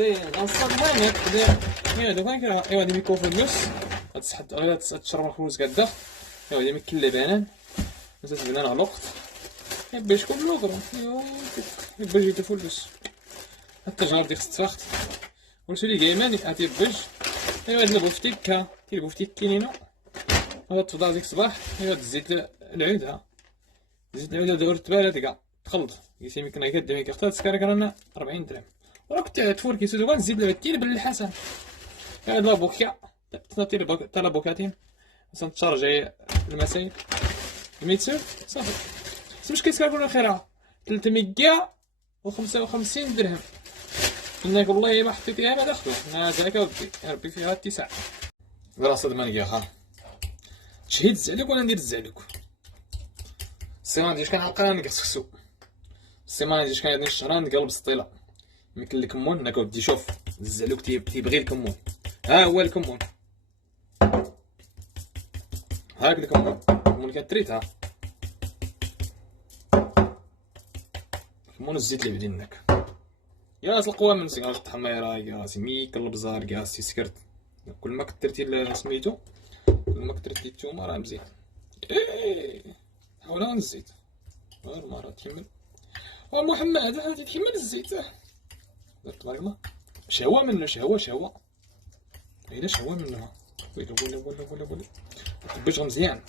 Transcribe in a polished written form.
غنصطاد هناك كدا. ايوا دوكا ايوا هادي ميكروفونوس غتسحب تشرب الخبز كدا. ايوا هادي مكل بنان نسات بنان على الوقت باش كله كرو. ايوا باش يدير فلوس حتى جنب ديك السفاخت ورسولي كيمان اتي باش. ايوا هاد البوفتيك ها تي البوفتيك كاينينو هاد تفضل ديك الصباح. ايوا تزيد العود ها زيد العود دور تبالة كاع تخلط يسمي كنا كدير كيختار تسكر كرنا 40 درهم وراك تفور كيسو دوكا نزيد العود بن الحسن. هاد لابوكيا تا لابوكاتين مثلا تشارجي المسائل 100 سوف صافي. باش كيسكر خيرها 355 درهم. انك والله ما حطيت فيها ما داخله انا زعك ودي ربي فيها اتساع. راسه دمانيا ها تشهيد الزعلوك ولا ندير الزعلوك. السيمانه ديال كنعقلها نكسكسو. السيمانه ديال كان الشهران نقلب السطيله يمكن الكمون هاك ودي. شوف الزعلوك تيبغي الكمون. ها هو الكمون هاك الكمون كتريتها الكمون الزيت اللي بدينك يا راس القوام من سيغاش التحميره يا راسي ميك البزار يا سي سكرت. كل ما كثرتي سميتو كل ما كثرتي الثومه راه مزيان. حاول الزيت المره تيمن ومحمد هادي تيمن الزيت تبارك الله. شهوه منه شهوه الا شهوه منه. ولا كبيش مزيان